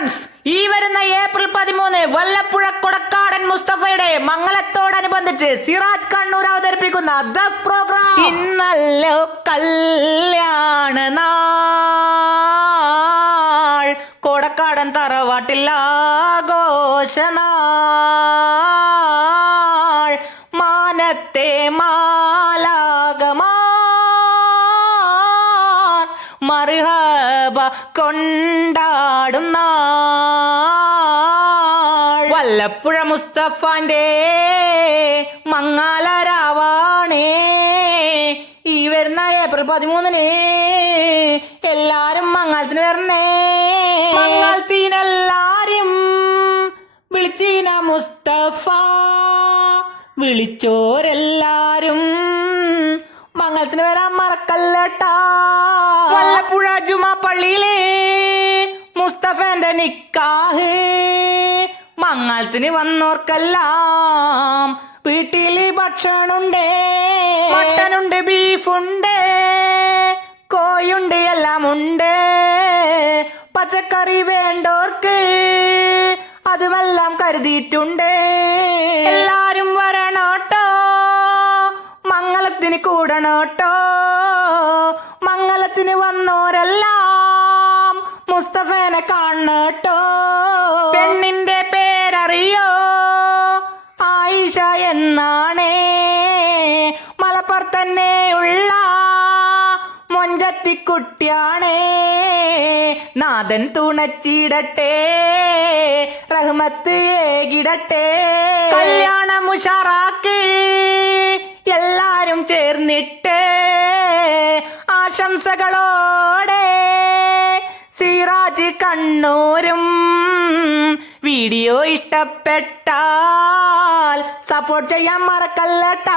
Friends, ഈ വരുന്ന April 13 Vallappuzha Kodakkadan മുസ്തഫയുടെ മംഗലത്തോടനുബന്ധിച്ച് Siraj Kannur അവതരിപ്പിക്കുന്ന ദ പ്രോഗ്രാം ഇന്നല്ലോ കല്യാണ നാൾ, കൊടക്കാടൻ തറവാട്ടിൽ ആഘോഷനാൾ, മാനത്തെ മാലാകമാ മർഹബ കൊണ്ടാടും നാൾ. വല്ലപ്പുഴ മുസ്തഫാന്റെ മംഗലരാവാണേ ഈ വരുന്ന ഏപ്രിൽ 13 എല്ലാരും മംഗളത്തിന് വരണേ. മംഗളത്തിനെല്ലാരും വിളിച്ചീന മുസ്തഫ, വിളിച്ചോരെല്ലാരും മംഗളത്തിന് വരാൻ മറക്കല്ലട്ടാ. വല്ലപ്പുഴ ജുമാ പള്ളിയിലെ മുസ്തഫന്റെ നിക്കാഹ്, മംഗളത്തിന് വന്നോർക്കെല്ലാം വീട്ടില് ഭക്ഷണുണ്ട്, മട്ടനുണ്ട്, ബീഫുണ്ട്, കോയുണ്ട്, എല്ലാം ഉണ്ട്. പച്ചക്കറി വേണ്ടോർക്ക് അതുമെല്ലാം കരുതിയിട്ടുണ്ട്. എല്ലാരും വരണോട്ടോ, മംഗളത്തിന് കൂടണോട്ടോ. മംഗളത്തിന് വന്നോരെല്ലാം മുസ്തഫേനെ കാണട്ടോ. പെണ്ണിന്റെ പേരറിയോ? ആയിഷ എന്നാണേ. മലപ്പുറത്തന്നെ ഉള്ള മൊഞ്ചത്തിക്കുട്ടിയാണേ. നാഥൻ തുണച്ചിടട്ടെ, റഹ്മത്ത് ഏകിടട്ടെ. കല്യാണം ഉഷാറാക്ക് എല്ലാരും ചേർന്നിട്ട്, ആശംസകളോടെ സിറാജ് കണ്ണൂരും. വീഡിയോ ഇഷ്ടപ്പെട്ടാൽ സപ്പോർട്ട് ചെയ്യാൻ മറക്കല്ലട്ട.